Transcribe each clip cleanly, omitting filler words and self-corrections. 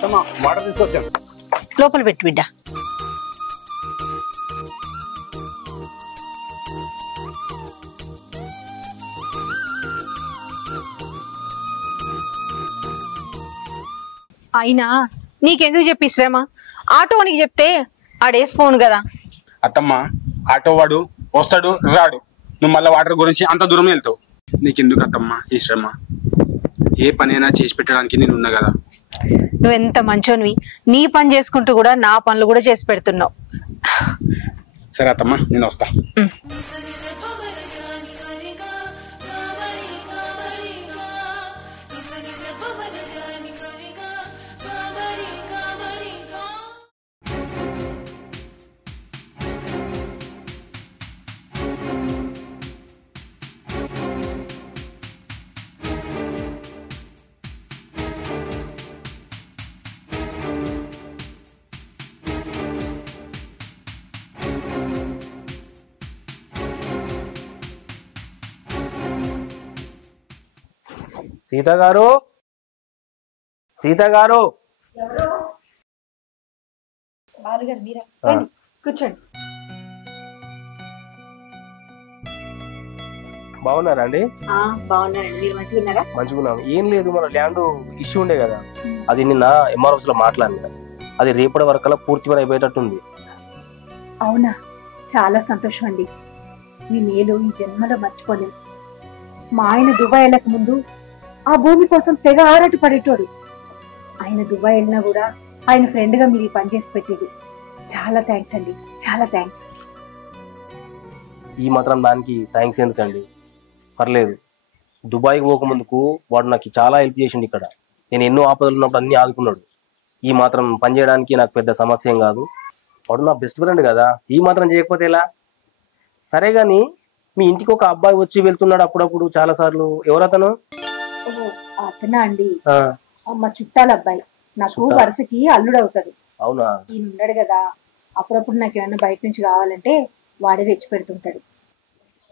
అత్తమ్మ వాటర్ తీసుకొచ్చాను. లోపల పెట్టు బిడ్డ. అయినా నీకెందుకు చెప్పి శ్రమ? ఆటోనికి చెప్తే ఆడేసిపోను కదా. అత్తమ్మ ఆటో వాడు వస్తాడు రాడు, నువ్వు మళ్ళీ వాటర్ గురించి అంత దూరం వెళ్తావు. నీకెందుకు అత్తమ్మ ఈ శ్రమ? ఏ పనైనా చేసి పెట్టడానికి నేను ఉన్నా కదా. నువ్వెంత మంచోనివి, నీ పని చేసుకుంటూ కూడా నా పనులు కూడా చేసి పెడుతున్నావు. సరే అత్తమ్మ నేను వస్తా. సీత గారు, సీత గారు. కూర్చోండి. బాగున్నారా అండి? బాగున్నారండి, మీరు మంచిగున్నారా? మంచిగున్నాను. ఏం లేదు, మన ల్యాండ్ ఇష్యూ ఉండే కదా, అది నిన్న ఎంఆర్ఎఫ్ లో మాట్లాడినా. అది రేపటి వరకల్లా పూర్తి పని అయిపోయేటట్టుంది. అవునా, చాలా సంతోషం అండి. మీ మేలు ఈ జన్మలో మర్చిపోలేదు. మా ఆయన దుబాయ్ వెళ్ళక ముందు ఆ భూమి కోసం తెగ ఆరాట పడేటోడు. ఆయన దుబాయ్ వెళ్ళినా కూడా ఆయన ఫ్రెండ్ గా మీరు ఈ పని చేసి పెట్టేది. చాలా థ్యాంక్స్ అండి, చాలా థ్యాంక్స్. ఈ మాత్రం దానికి థ్యాంక్స్ ఎందుకండి? పర్లేదు. దుబాయ్కి పోకముందుకు వాడు నాకు చాలా హెల్ప్ చేసిండు. ఇక్కడ నేను ఎన్నో ఆపదలు ఉన్నప్పుడు అన్ని ఆదుకున్నాడు. ఈ మాత్రం పని చేయడానికి నాకు పెద్ద సమస్య ఏం కాదు. వాడు నా బెస్ట్ ఫ్రెండ్ కదా, ఈ మాత్రం చేయకపోతే ఎలా? సరే గాని మీ ఇంటికి ఒక అబ్బాయి వచ్చి వెళ్తున్నాడు అప్పుడప్పుడు చాలా సార్లు. ఎవరతను? అతనా అండి? మా చుట్టాల అబ్బాయి. నాకు వరుసకి అల్లుడు అవుతాడు. అవునా? ఈయన ఉన్నాడు కదా, అప్పుడప్పుడు నాకు ఏమన్నా బయట నుంచి కావాలంటే వాడే తెచ్చి పెడుతుంటాడు.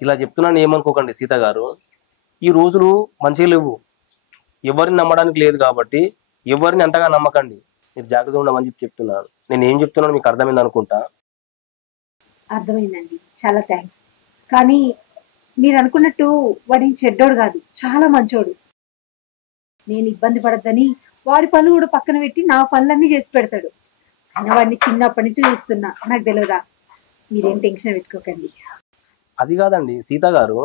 ఇలా చెప్తున్నాను ఏమనుకోకండి సీత గారు. ఈ రోజులు మంచిగా లేవు, ఎవరిని నమ్మడానికి లేదు కాబట్టి ఎవరిని అంతగా నమ్మకండి. మీరు జాగ్రత్తగా ఉండమని చెప్తున్నాను. నేను ఏం చెప్తున్నాను మీకు అర్థమైంది అనుకుంటా. అర్థమైందండి, చాలా థ్యాంక్స్. కానీ మీరు అనుకున్నట్టు వాడిని చెడ్డోడు కాదు, చాలా మంచోడు. నేను ఇబ్బంది పడద్దని వాడి పనులు కూడా పక్కన పెట్టి నా పనులన్నీ చేసి పెడతాడు. అయినా వాడిని చిన్నప్పటి నుంచి చూస్తున్నా, నాకు తెలియదా? మీరేం టెన్షన్ పెట్టుకోకండి. అది కాదండి సీత గారు,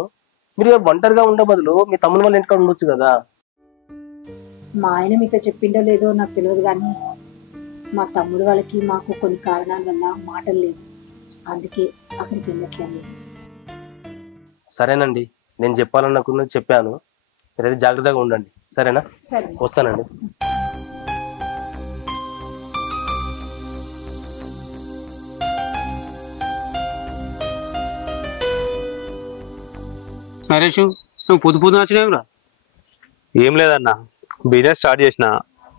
మీరు ఒంటరిగా ఉండే బదులు మీ తమ్ముని వాళ్ళ ఇంటికాడ ఉండొచ్చు కదా. మా ఆయన మీతో చెప్పిండో లేదో నాకు తెలియదు, కానీ మా తమ్ముడు వాళ్ళకి మాకు కొన్ని కారణాల వల్ల మాటలు లేవు, అందుకే అక్కడికి వెళ్ళట్లేదు. సరేనండి, నేను చెప్పాలనుకున్నది చెప్పాను. మీరైతే జాగ్రత్తగా ఉండండి, సరేనా? సరే, వస్తానండి. నరేష్, నువ్వు పొద్దు పొద్దున వచ్చినావురా? ఏం లేదన్నా, బిజినెస్ స్టార్ట్ చేసిన.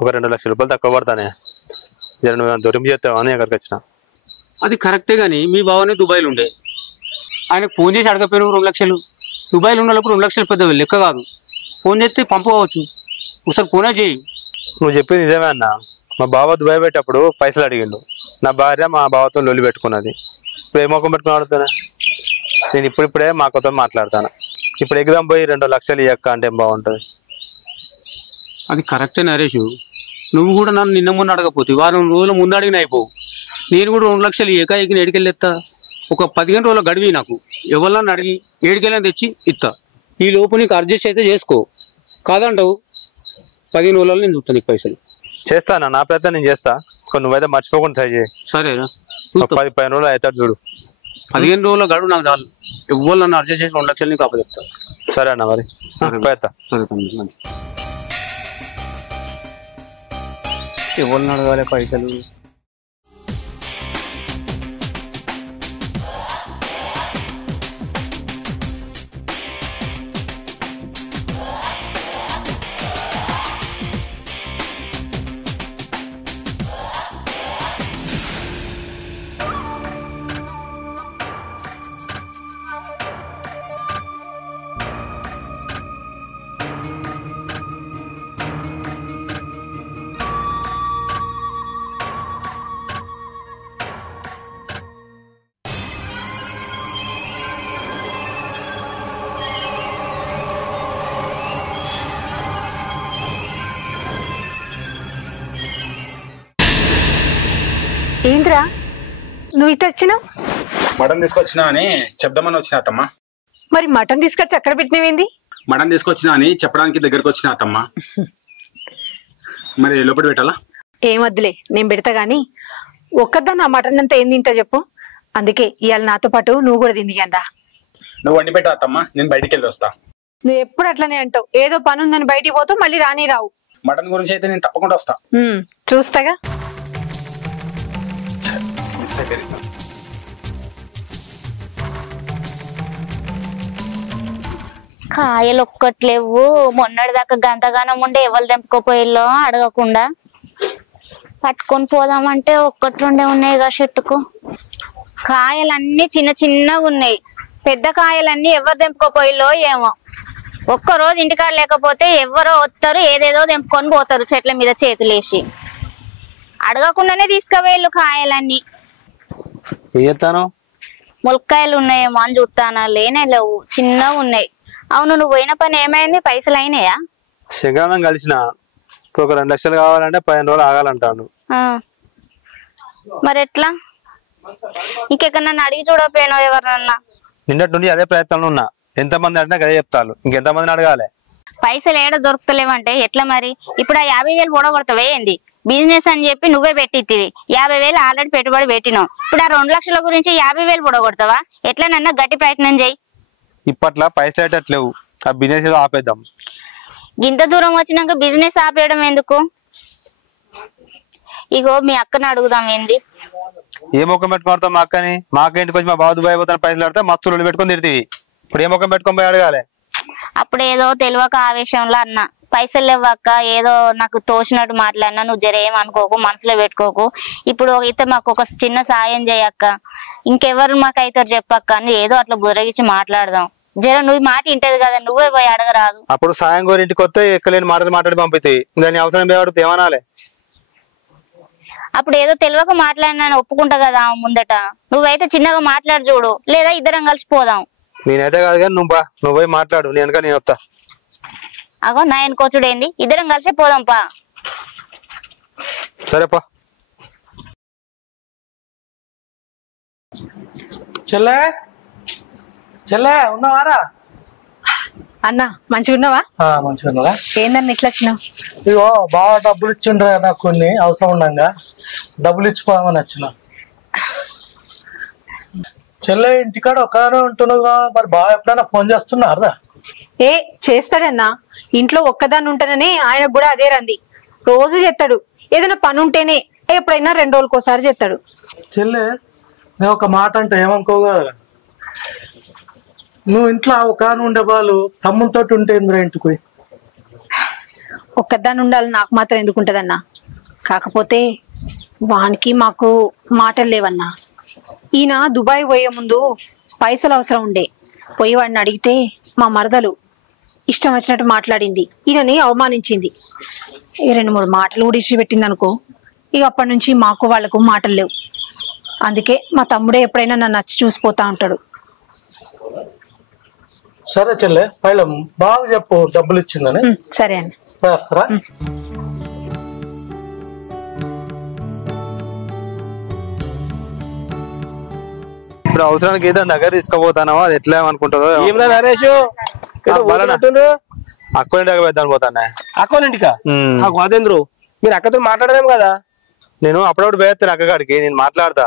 ఒక 2 లక్షల రూపాయలు తక్కువ పడతానే. జర నువ్వు దొరికి చేస్తావా అని అక్కడికి వచ్చిన. అది కరెక్టే గానీ మీ బావనే దుబాయ్లో ఉండే, ఆయనకు ఫోన్ చేసి అడగపోయినావు 2 లక్షలు. దుబాయ్లో ఉన్న వాళ్ళకు 2 లక్షలు పెద్ద లెక్క కాదు. ఫోన్ చేస్తే పంపుకోవచ్చు, ఒకసారి ఫోనే చేయి. నువ్వు చెప్పింది నిజమే అన్న. మా బావ దుబాయ్ పెట్టేటప్పుడు పైసలు అడిగిండు. నా భార్య మా బావతో లొల్లి పెట్టుకున్నది. ఇప్పుడు ఏ మొఖం పెట్టుకుని ఆడుతున్నా? నేను ఇప్పుడిప్పుడే మా అక్కతో మాట్లాడతాను. ఇప్పుడు ఎగ్జామ్ పోయి 2 లక్షలు ఇయ్యక్క అంటే ఏం బాగుంటుంది? అది కరెక్టే నరేష్, నువ్వు కూడా నన్ను నిన్న మొన్న అడగపోతే వారం రోజుల ముందు అడిగిన అయిపోవు. నేను కూడా 2 లక్షలు ఏకాయికి ఏడికెళ్ళి ఒక 15 రోజుల గడివి నాకు. ఎవరన్నా అడిగి ఏడికెళ్ళని తెచ్చి ఇస్తా. ఈ లోపు నీకు అడ్జస్ట్ అయితే చేసుకో, కాదంటావు 15 రోజులలో నేను చూస్తాను నీకు పైసలు. చేస్తానా, నా ప్రయత్నం నేను చేస్తా. నువ్వైతే మర్చిపోకుండా ట్రై చేయి. సరేనా? 10-15 రోజులు అవుతాడు చూడు. 15 రోజుల గడువు నాకు చాలు. ఎవరు నన్ను అడ్జస్ట్ చేసి 2 లక్షలు నీకు అప్పచెప్తా. సరే అన్న, మరి సరే మంచి. ఎవరిని అడగాలి పైసలు? ఏంద్రా నువ్వు ఇటు వచ్చినావు? మటన్ తీసుకొచ్చినా అని చెప్దామని వచ్చిన అత్తమ్మ. మరి మటన్ తీసుకొచ్చి అక్కడ పెట్టినవేంది? మటన్ తీసుకొచ్చినా అని చెప్పడానికి దగ్గరకు వచ్చిన అత్తమ్మ. మరి లోపల పెట్టాలా? ఏం వద్దులే, నేను పెడతా గాని ఒక్కదాన్ని ఆ మటన్ అంతా ఏం తింటా చెప్పు. అందుకే ఇవాళ నాతో పాటు నువ్వు కూడా తింది కదా. నువ్వు వండి పెట్టా అత్తమ్మ, నేను బయటికి వెళ్ళి వస్తా. నువ్వు ఎప్పుడు అట్లనే అంటావు, ఏదో పని ఉందని బయటికి పోతావు, మళ్ళీ రాని రావు. మటన్ గురించి అయితే నేను తప్పకుండా వస్తా. చూస్తాగా. కాయలు ఒక్కట్లేవు. మొన్నటి దాకా గంతగానం ఉండే ఎవరు తెంపుకోపోయిల్లో అడగకుండా పట్టుకొని పోదామంటే ఒక్కటి రెండే ఉన్నాయి కదా చెట్టుకు. కాయలన్నీ చిన్న చిన్నగా ఉన్నాయి. పెద్ద కాయలన్నీ ఎవరు తెంపుకోపోయిల్లో ఏమో. ఒక్కరోజు ఇంటికాడ లేకపోతే ఎవరో వస్తారు, ఏదేదో తెంపుకొని పోతారు చెట్ల మీద చేతులేసి. అడగకుండానే తీసుకుపోయిల్లు కాయలన్నీ. ములక్కాయలు ఉన్నాయేమో అని చూస్తానా, లేనే లేవు, చిన్నగా ఉన్నాయి. అవును, నువ్వు పోయిన పని ఏమైంది? పైసలు అయినాయా? శంకరనం కలిసిన ఒక 2 లక్షలు కావాలంటే 15 రోజులు ఆగాలంటాను. మరి ఎట్లా? ఇంకెక్కడ నన్ను అడిగి చూడకపోయినావు ఎవరినన్నా? నిన్నటి నుండి అదే ప్రయత్నంలో ఉన్నా. ఎంతమంది అంటే అదే చెప్తాను, ఇంకెంతమందిని అడగాలి? పైసలు ఏడ దొరుకుతలేవంటే ఎట్లా మరి? ఇప్పుడు ఆ 50,000 పొడగొడతావే ఏంది? బిజినెస్ అని చెప్పి నువ్వే పెట్టితివి. 50,000 ఆల్రెడీ పెట్టుబడి పెట్టినావు. ఇప్పుడు ఆ 2 లక్షల గురించి 50,000 పొడగొడతావా? ఎట్లా నన్న గట్టి ప్రయత్నం చేయి. ఇప్పట్లో పైసలు అయ్యేటట్లేవు, ఆ బిజినెస్ ఏదో ఆపేద్దాం. ఇంత దూరం వచ్చినాక బిజినెస్ ఆపేయడం ఎందుకు? ఇగో మీ అక్కని అడుగుదాం. ఏంది ఏ ముఖం పెట్టుకుంటాం మా అక్కని? మా అక్క ఇంటికి వచ్చి మా బాబు దుబాయ్ పోతాను పైసలు ఆడితే మస్తు రోజులు పెట్టుకొని తిడుతుంది. ఇప్పుడు ఏ ముఖం పెట్టుకొని పోయి అడగాలి? అప్పుడు ఏదో తెలియక ఆవేశంలో అన్న, పైసలు లేవక్క, ఏదో నాకు తోచినట్టు మాట్లాడినా, నువ్వు జరేం అనుకోకు, మనసులో పెట్టుకోకు. ఇప్పుడు అయితే మాకు ఒక చిన్న సాయం చేయక్క, ఇంకెవరు మాకైతే చెప్పక్క అని ఏదో అట్లా బుర్రగిచ్చి మాట్లాడదాం. జర నువ్వు మాట ఇంటది కదా, నువ్వే పోయి అడగరాదు. అప్పుడు సాయం కోరి ఇంటికి వస్తే ఎక్కలేని మాటలు మాట్లాడి పంపితే దాని అవసరం పోయాడు ఏమనాలి? అప్పుడు ఏదో తెలియక మాట్లాడినా ఒప్పుకుంటా కదా ముందట. నువ్వైతే చిన్నగా మాట్లాడి చూడు, లేదా ఇద్దరం కలిసిపోదాం. నేనైతే కాదు కానీ నువ్వు పోయి మాట్లాడు, నేను వస్తా. అగో నా ఎన్నుకోచుడు ఏంది? ఇద్దరం కలిసే పోదాం పా. సరేపా. చెల్లె చెల్లె ఉన్నావారా? అన్నా మంచిగా ఉన్నావా? మంచిగా ఉన్నావా? ఏందన్నా ఇట్లా వచ్చినావు? ఇగో బాగా డబ్బులు ఇచ్చిండ్రా నాకు, కొన్ని అవసరం ఉండగా డబ్బులు ఇచ్చిపోదామని వచ్చిన. చెల్లె ఇంటికాడ ఒకనే ఉంటున్నావుగా, మరి బాగా ఎప్పుడైనా ఫోన్ చేస్తున్నారా? చేస్తాడన్నా, ఇంట్లో ఒక్కదాన్ని ఉంటానని ఆయనకు కూడా అదే రంది. రోజు చేస్తాడు, ఏదైనా పని ఉంటేనే, ఎప్పుడైనా 2 రోజులకోసారి చేస్తాడు. చెల్లె నేను ఒక మాట అంటే ఏమనుకోగా, నువ్వు ఇంట్లో ఒకనే ఉండే వాళ్ళు తమ్ముతో ఉంటే ఇంద్రా ఇంటికి పోయి. ఒక్కదాన్ని ఉండాలి నాకు మాత్రం ఎందుకు ఉంటదన్నా? కాకపోతే వానికి మాకు మాటలు లేవన్నా. ఈయన దుబాయ్ పోయే ముందు పైసలు అవసరం ఉండే, పోయి వాడిని అడిగితే మా మరదలు ఇష్టం వచ్చినట్టు మాట్లాడింది, ఈయనని అవమానించింది. 2-3 మాటలు కూడా ఇచ్చిపెట్టింది అనుకో. ఇక అప్పటి నుంచి మాకు వాళ్ళకు మాటలు లేవు. అందుకే మా తమ్ముడే ఎప్పుడైనా నన్ను నచ్చి చూసిపోతా ఉంటాడు. సరే చెల్లె, పైల బాగా చెప్పు డబ్బులు ఇచ్చిందని. సరే అండి, వేస్తారా? ఇప్పుడు అవసరానికి ఏదో దగ్గర తీసుకుపోతానో అది ఎట్లా అనుకుంటుందో. ఏమన్నా నరేష్ అక్క ఇంటికి పెద్దాను పోతాను. అక్కనింటికా? అదేంద్రు మీరు అక్కతో మాట్లాడదేం కదా? నేను అప్పుడప్పుడు పోయేస్తాను అక్క కాడికి, నేను మాట్లాడతా.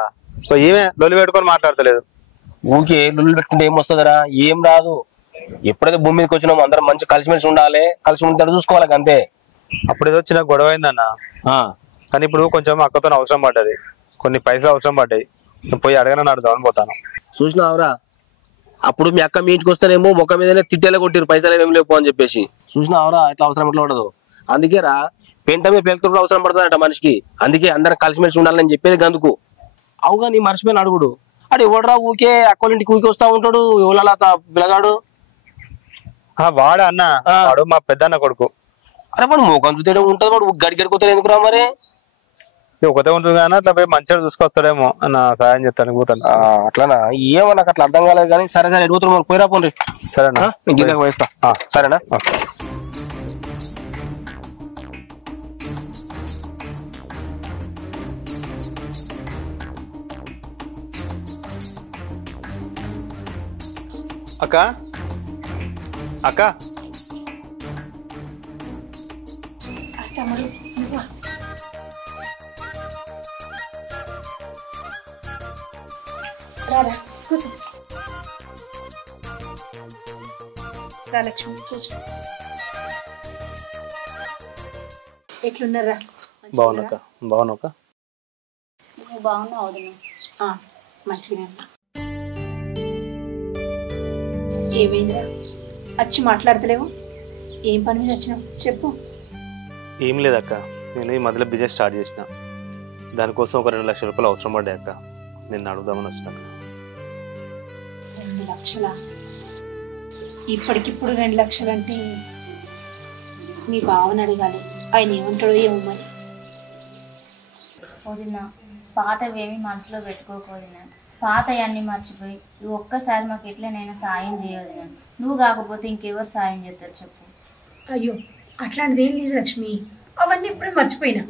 ఏమే లొల్లి పెట్టుకొని మాట్లాడతలేదు. ఊకే లొల్లి పెట్టుకుంటే ఏం వస్తుందరా? ఏం రాదు. ఎప్పుడైతే భూమి మీదకి వచ్చినామో అందరం మంచి కలిసిమెలిసి ఉండాలి, కలిసి ఉంటారు చూసుకోవాలి అంతే. అప్పుడు ఏదో చిన్న గొడవ అయిందన్న, కానీ ఇప్పుడు కొంచెం అక్కతో అవసరం పడ్డది, కొన్ని పైసలు అవసరం పడ్డాయి. పోయి అడగనని అడుగుదామని పోతాను. చూసినావురా, అప్పుడు మీ అక్క మీ ఇంటికి వస్తేనేమో మొక్క మీదనే తిట్టేలా కొట్టిరు, పైసలు ఏమి లేవు అని చెప్పేసి. చూసినావురా ఎట్లా అవసరం ఎట్లా ఉండదు. అందుకే రా, పెంట మీద పెళ్తుడు అవసరం పడుతుందట మనిషికి. అందుకే అందరం కలిసిమెలిసి ఉండాలని చెప్పేది గందుకు. అవుగా నీ మర్చిపోయిన అడుగుడు. అడు ఎవడరా ఊకే అక్కలింటికి ఊరికి వస్తా ఉంటాడు, ఎవలా పిల్లగాడు? వాడు అన్న, వాడు మా పెద్దన్న కొడుకు. అరే వాడు మోకం చూస్తే ఉంటుంది, వాడు గడిగడిపోతాడు ఎందుకురా మరి? ఒకటే ఉంటుంది కానీ అట్లా పోయి మంచిగా చూసుకొస్తాడేమో నా సాయం చేస్తాను పోతాను. అట్లానా? ఏమో నాకు అట్లా అర్థం కాలేదు కానీ సరే సరే ఎడుగుతారు పోయిరా పోండి. సరేనా? ఇంటికి వేస్తా. సరేనా? అక్క అక్క తమ్ముడు నువ్వా? రారా కూర్చో. రా లక్ష్మి కూర్చో. ఎట్లున్నారా? బాగున్నాక బాగున్నాక నువ్వు బాగున్నావు వదినా? మంచిగా ఉన్నా. ఏమైందిరా వచ్చి మాట్లాడతలేవు? ఏం పని మీద వచ్చినావు చెప్పు. ఏం లేదక్క, నేను ఈ మధ్యలో బిజినెస్ స్టార్ట్ చేసిన. దానికోసం ఒక 2 లక్షల రూపాయలు అవసరం పడ్డాయి అక్క. నేను అడుగుదామని వచ్చినాక. 2 లక్షలా? ఇప్పటికిప్పుడు 2 లక్షలు అంటే మీ బావని అడగాలి. ఆయన ఏమంటాడో ఏమో మరి. వదినా పాతవేమి మనసులో పెట్టుకోకపోదినా, పాతయన్నీ మర్చిపోయి నువ్వు ఒక్కసారి మాకు ఎట్లనైనా సాయం చేయవదినా. నువ్వు కాకపోతే ఇంకెవరు సాయం చేస్తారు చెప్పు. అయ్యో అట్లాంటిది ఏం లేదు లక్ష్మి, అవన్నీ ఇప్పుడే మర్చిపోయినా.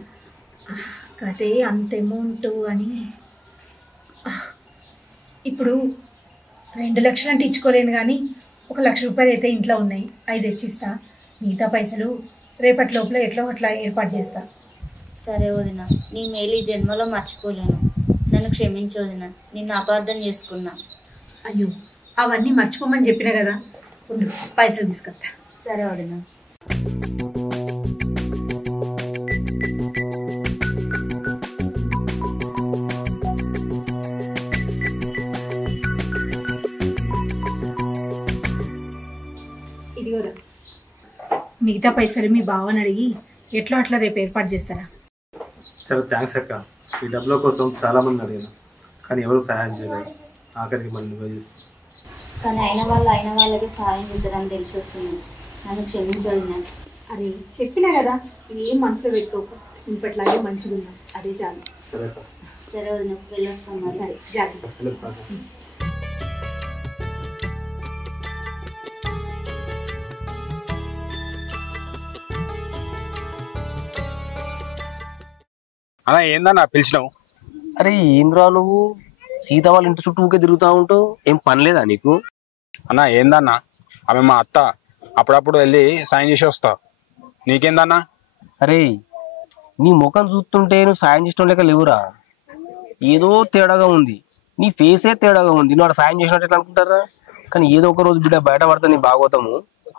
కదే అంత అమౌంట్ అని. ఇప్పుడు 2 లక్షలు అంటే ఇచ్చుకోలేను కానీ 1 లక్ష రూపాయలు అయితే ఇంట్లో ఉన్నాయి, అవి తెచ్చిస్తా. మిగతా పైసలు రేపటి లోపల ఎట్లా అట్లా ఏర్పాటు చేస్తా. సరే వదినా, నీ మేలు ఈ జన్మలో మర్చిపోలేను. నన్ను క్షమించు వదినా, నిన్ను అపార్థం చేసుకున్నా. అయ్యో అవన్నీ మర్చిపోమని చెప్పినా కదా, ఉండు పైసలు తీసుకొస్తా. సరే వదినా. ఇదిగోరా మిగతా పైసలు మీ బావని అడిగి ఎట్లా అట్లా రేపు ఏర్పాటు చేస్తారా? చాలా థ్యాంక్స్ అక్క. ఈ డబ్బుల కోసం చాలా మంది అడిగాను కానీ ఎవరు సహాయం చేయలేదు. ఆఖరికి మళ్ళీ నువ్వే చేస్తాను. కానీ అయిన వాళ్ళకి సాయం చేద్దారని తెలిసి వస్తుంది. నన్ను క్షమించు వదినా. అరే చెప్పినా కదా, ఇది ఏం మనసులో పెట్టుకోకు. ఇంపట్లాగే మంచిగా ఉన్నా, అదే చాలు. సరే అక్క. సరే వదినా, వెళ్ళొస్తాను. సరే జాగ్రత్త. అలా ఏందన్నా పిలిచినావు? అరే ఏంద్రా నువ్వు సీత వాళ్ళ ఇంటి చుట్టూ ఊకే తిరుగుతా ఉంటావు, ఏం పని లేదా నీకు? అన్నా ఏందన్నా, ఆమె మా అత్త, అప్పుడప్పుడు వెళ్ళి సాయం చేసి వస్తా. నీకేందన్నా? అరే నీ ముఖం చూస్తుంటే నువ్వు సాయం చేసిన లేక లేవురా, ఏదో తేడాగా ఉంది. నీ ఫేసే తేడాగా ఉంది. నువ్వు అక్కడ సాయం చేసినట్టు ఎట్లా అనుకుంటారా? కానీ ఏదో ఒక రోజు బిడ్డ బయట పడతా నీ భాగవతము,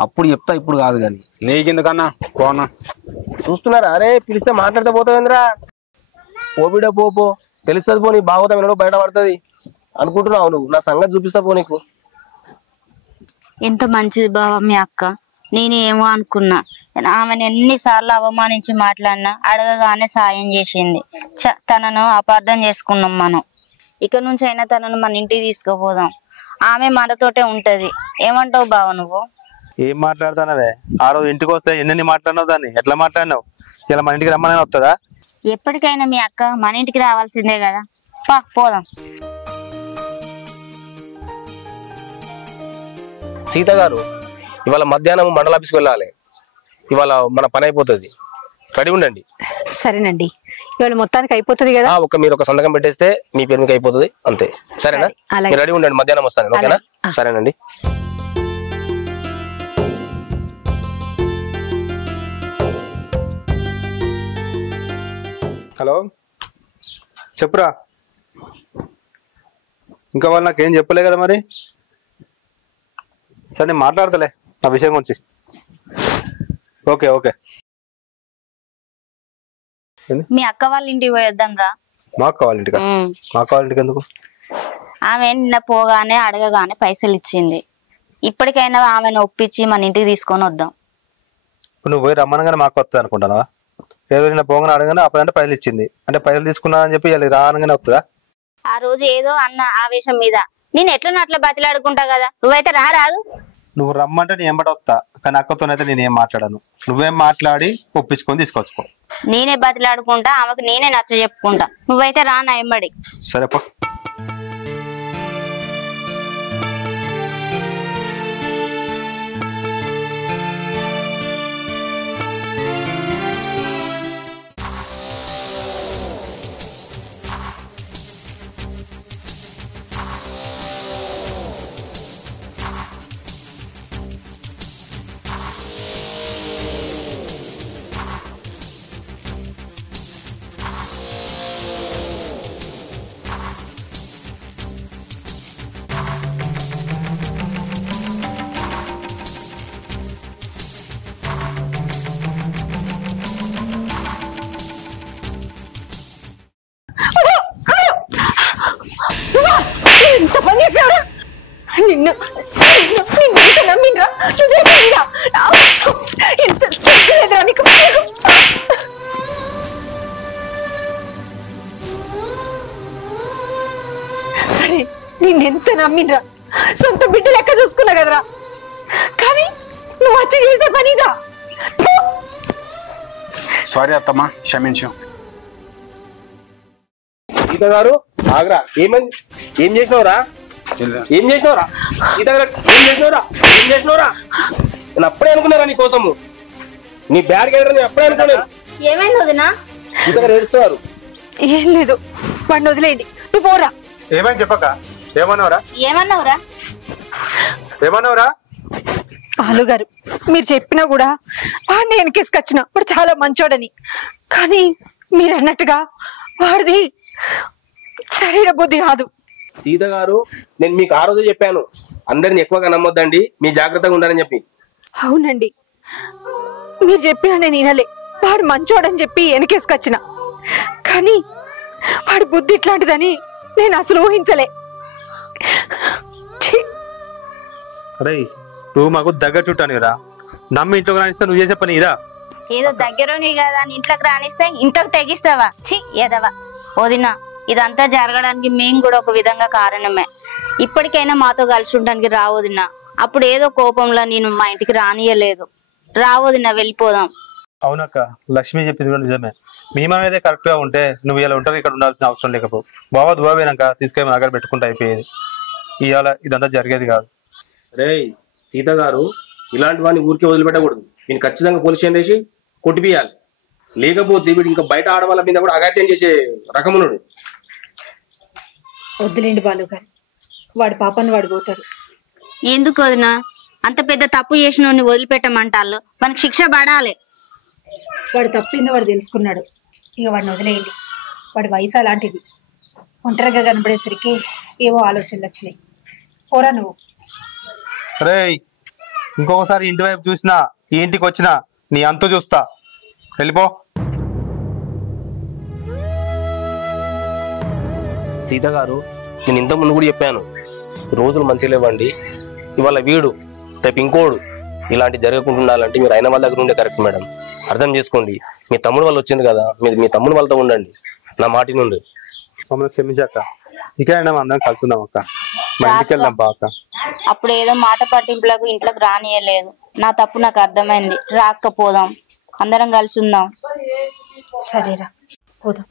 అప్పుడు చెప్తా, ఇప్పుడు కాదు. కానీ నీకెందుకన్నా పోనా? చూస్తున్నారా? అరే పిలిస్తే మాట్లాడితే పోతావేంద్రా? పో బిడ్డ పో, తెలుస్తుంది పో, నీ భాగవతం ఎన్నడో బయట పడుతుంది అనుకుంటున్నావు నువ్వు. నా సంగతి చూపిస్తా పో నీకు. ఎంత మంచిది బావ మీ అక్క. నేను ఏమో అనుకున్నా, ఆమెను ఎన్నిసార్లు అవమానించి మాట్లాడినా అడగగానే సాయం చేసింది. తనను అపార్థం చేసుకున్నాం మనం. ఇక నుంచి అయినా తనను మన ఇంటికి తీసుకుపోదాం. ఆమె మనతోటే ఉంటది. ఏమంటావు బావ నువ్వు? ఏం మాట్లాడుతున్నావే? ఆ రోజు ఇంటికి వస్తే ఎన్ని మాట్లాడినావు, దాన్ని ఎట్లా మాట్లాడినావు? ఇలా మన ఇంటికి రమ్మని వస్తుందా? ఎప్పటికైనా మీ అక్క మన ఇంటికి రావాల్సిందే కదా. పోదాం. సీత గారు ఇవాళ మధ్యాహ్నం మండల ఆఫీస్కి వెళ్ళాలి. ఇవాళ మన పని అయిపోతుంది, రెడీ ఉండండి. సరేనండి, ఇవాళ మొత్తానికి అయిపోతుంది కదా. మీరు ఒక సంతకం పెట్టేస్తే మీ పేరు మీకు అయిపోతుంది అంతే. సరేనా? మీరు రెడీ ఉండండి, మధ్యాహ్నం వస్తాను. ఓకేనా? సరేనండి. హలో చెప్పురా. ఇంకా వాళ్ళు నాకేం చెప్పలే కదా మరి. సరే నేను మాట్లాడతలే ఆ విషయం గురించి. ఓకే. మీ అక్క వాళ్ళ ఇంటికి పోయొద్దాం రా. మాకు కావాలింటికా? మాకు కావాలింటికి ఎందుకు? ఆమె నిన్న పోగానే అడగగానే పైసలు ఇచ్చింది. ఇప్పటికైనా ఆమెను ఒప్పించి మన ఇంటికి తీసుకొని వద్దాం. ఇప్పుడు నువ్వు పోయి రమ్మనగానే మాకు వస్తుంది అనుకుంటానా? ఏదో నిన్న పోగానే అడగానే అప్పుడంటే పైసలు ఇచ్చింది అంటే పైసలు తీసుకున్నా అని చెప్పి రానగానే వస్తుందా? ఆ రోజు ఏదో అన్న ఆవేశం మీద నేను ఎట్లా అట్లా బతిలాడుకుంటా కదా. నువ్వైతే రారాదు. నువ్వు రమ్మంటే నేను ఎంబడి వస్తా, కానీ అక్కతోనైతే నేనేం మాట్లాడను. నువ్వేం మాట్లాడి ఒప్పించుకొని తీసుకొచ్చుకో. నేనే బతిలాడుకుంటా, ఆమెకు నేనే నచ్చ చెప్పుకుంటా. నువ్వైతే రా నా ఎంబడి. సరేపా. ఎంత సిగ్గు లేదురా నీకు? అరే నిన్నెంత నమ్మినరా, సొంత బిడ్డ లెక్క చూసుకున్నా కదరా, కానీ నువ్వు వచ్చి చేసే పనిదా? సారీ అత్తమ్మ, క్షమించు. సీత గారు ఆగ్రా, ఏమైంది? ఏం చేసినవరా? ఏం చేసినవరా? సీత గారు ఏం చేసినవరా? ఏం చేసినవరా? నేను అప్పుడే అనుకున్నారా నీ కోసము, నీ బ్యాగ్ ఎక్కడ నేను అప్పుడే అనుకోలేదు. ఏమైంది వదినా? సీత గారు ఏడుస్తున్నారు. ఏం లేదు, వాడిని వదిలేయండి, నువ్వు పోరా. ఏమని చెప్పక? ఏమన్నావురా? ఏమన్నావురా? ఏమన్నావురా? బాలుగారు మీరు చెప్పినా కూడా వాడిని వెనకేసుకొచ్చిన, వాడు చాలా మంచోడని. కానీ మీరు అన్నట్టుగా వాడిది సరైన బుద్ధి కాదు. సీత గారు నేను మీకు ఆ రోజే చెప్పాను, అందరిని ఎక్కువగా నమ్మొద్దండి, మీ జాగ్రత్తగా ఉండాలని చెప్పి. అవునండి, మీరు చెప్పినా నేను వినలే. వాడు మంచోడని చెప్పి వెనకేసుకొచ్చిన, కానీ వాడి బుద్ధి ఇట్లాంటిదని నేను అసలు ఊహించలే. ఛీ! అరే నువ్వు మాకు దగ్గర చుట్టానురా, నమ్మి ఇంట్లోకి రానిస్తా నువ్వు చేసే పని ఇదా? ఏదో దగ్గరని కదా అని ఇంట్లోకి రానిస్తే ఇంట్లోకి తెగిస్తావా? ఛీ ఎదవా. వదినా ఇదంతా జరగడానికి మేము కూడా ఒక విధంగా కారణమే. ఇప్పటికైనా మాతో కలిసి ఉండడానికి రావదినా. అప్పుడు ఏదో కోపంలో నేను మా ఇంటికి రానియలేదు. రావదినా, వెళ్ళిపోదాం. అవునక్క, లక్ష్మి చెప్పింది కూడా నిజమే. మినిమం అయితే కరెక్ట్ గా ఉంటే నువ్వు ఇలా ఉంటారు, ఇక్కడ ఉండాల్సిన అవసరం లేకపో. బాబా దువా పోయినాక తీసుకెళ్ళి దగ్గర పెట్టుకుంటే అయిపోయేది. ఇవాళ ఇదంతా జరిగేది కాదు. రే సీత గారు, ఇలాంటి వాడిని ఊరికే వదిలిపెట్టకూడదు. నేను ఖచ్చితంగా పోలీస్ స్టేషన్ వేసి కొట్టిపియాలి. లేకపోతే వీడు ఇంకా బయట ఆడవాళ్ళ మీద కూడా అగాత్యం చేసే రకమునుడు. వద్దులేండి బాలుగారు, వాడి పాపని వాడు పోతాడు. ఎందుకు వదినా అంత పెద్ద తప్పు చేసిన వదిలిపెట్టమంటాళ్ళు? మనకు శిక్ష పడాలి. వాడు తప్పిందో వాడు తెలుసుకున్నాడు, ఇక వాడిని వదిలేయండి. వాడి వయసు అలాంటిది, ఒంటరిగా కనబడేసరికి ఏవో ఆలోచనలు వచ్చినాయి. పోరా నువ్వు. రే ఇంకొకసారి ఇంటి వైపు చూసినా, ఈ ఇంటికి వచ్చినా నీ అంతు చూస్తా. వెళ్ళిపో. సీత గారు నేను ఇంత ముందు కూడా చెప్పాను, రోజులు మంచిగా లేవండి. ఇవాళ వీడు రేపు ఇంకోడు ఇలాంటి జరగకుండా ఉండాలంటే మీరు అయిన వాళ్ళ దగ్గర ఉండే కరెక్ట్ మేడం. అర్థం చేసుకోండి. మీ తమ్ముడు వాళ్ళు వచ్చింది కదా, మీరు మీ తమ్ముడు వాళ్ళతో ఉండండి, నా మాటి నుండి. మమ్మల్ని క్షమించాక ఇక అందరం కలుసుకుందాం అక్క. మా ఇంటికి వెళ్దాం బా అక్క. అప్పుడు ఏదో మాట పట్టింపులకు ఇంట్లోకి రానియలేదు. నా తప్పు నాకు అర్థమైంది. రాకపోదాం, అందరం కలిసి ఉందాం. సరేరా, పోదాం.